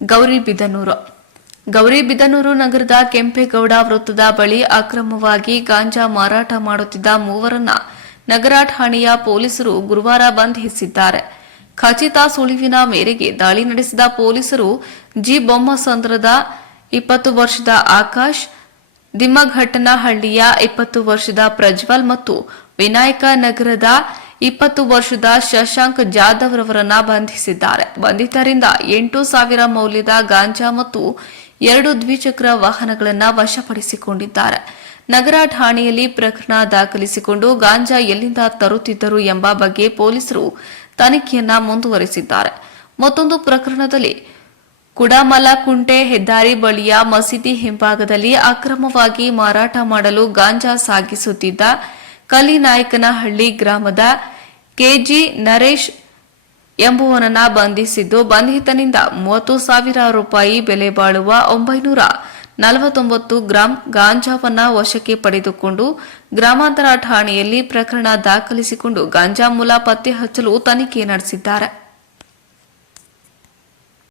ಗೌರಿಬಿದನೂರು ಗೌರಿಬಿದನೂರು ನಗರದ ಕೆಂಪೇಗೌಡ ವೃತ್ತದ ಬಳಿ ಅಕ್ರಮವಾಗಿ ಗಾಂಜಾ ಮಾರಾಟ ಮಾಡುತ್ತಿದ್ದ ಮೂವರನ್ನ ನಗರ ಠಾಣೆಯ ಪೊಲೀಸರು ಗುರುವಾರ ಬಂಧಿಸಿದ್ದಾರೆ. ಖಚಿತ ಸುಳಿವಿನ ಮೇರೆಗೆ ದಾಳಿ ನಡೆಸಿದ ಪೊಲೀಸರು ಜಿ ಬೊಮ್ಮಸಂದ್ರದ ಇಪ್ಪತ್ತು ವರ್ಷದ ಆಕಾಶ್, ದಿಮ್ಮಘಟ್ಟನಹಳ್ಳಿಯ ಇಪ್ಪತ್ತು ವರ್ಷದ ಪ್ರಜ್ವಲ್ ಮತ್ತು ವಿನಾಯಕ ನಗರದ ಇಪ್ಪತ್ತು ವರ್ಷದ ಶಶಾಂಕ್ ಜಾಧವ್ ರವರನ್ನ ಬಂಧಿಸಿದ್ದಾರೆ. ಬಂಧಿತರಿಂದ ಎಂಟು ಸಾವಿರ ಮೌಲ್ಯದ ಗಾಂಜಾ ಮತ್ತು ಎರಡು ದ್ವಿಚಕ್ರ ವಾಹನಗಳನ್ನು ವಶಪಡಿಸಿಕೊಂಡಿದ್ದಾರೆ. ನಗರ ಠಾಣೆಯಲ್ಲಿ ಪ್ರಕರಣ ದಾಖಲಿಸಿಕೊಂಡು ಗಾಂಜಾ ಎಲ್ಲಿಂದ ತರುತ್ತಿದ್ದರು ಎಂಬ ಬಗ್ಗೆ ಪೊಲೀಸರು ತನಿಖೆಯನ್ನ ಮುಂದುವರೆಸಿದ್ದಾರೆ. ಮತ್ತೊಂದು ಪ್ರಕರಣದಲ್ಲಿ ಕುಡಮಲಕುಂಟೆ ಹೆದ್ದಾರಿ ಬಳಿಯ ಮಸೀದಿ ಹಿಂಭಾಗದಲ್ಲಿ ಅಕ್ರಮವಾಗಿ ಮಾರಾಟ ಮಾಡಲು ಗಾಂಜಾ ಸಾಗಿಸುತ್ತಿದ್ದ ಕಲಿನಾಯಕನಹಳ್ಳಿ ಗ್ರಾಮದ ಕೆಜಿ ನರೇಶ್ ಎಂಬುವನನ್ನ ಬಂಧಿಸಿದ್ದು, ಬಂಧಿತನಿಂದ ಮೂವತ್ತು ಸಾವಿರ ರೂಪಾಯಿ ಬೆಲೆ ಬಾಳುವ ಒಂಬೈನೂರ ನಲವತ್ತೊಂಬತ್ತು ಗ್ರಾಂ ಗಾಂಜಾವನ್ನ ವಶಕ್ಕೆ ಪಡೆದುಕೊಂಡು ಗ್ರಾಮಾಂತರ ಠಾಣೆಯಲ್ಲಿ ಪ್ರಕರಣ ದಾಖಲಿಸಿಕೊಂಡು ಗಾಂಜಾ ಮೂಲ ಪತ್ತೆ ಹಚ್ಚಲು ತನಿಖೆ ನಡೆಸಿದ್ದಾರೆ.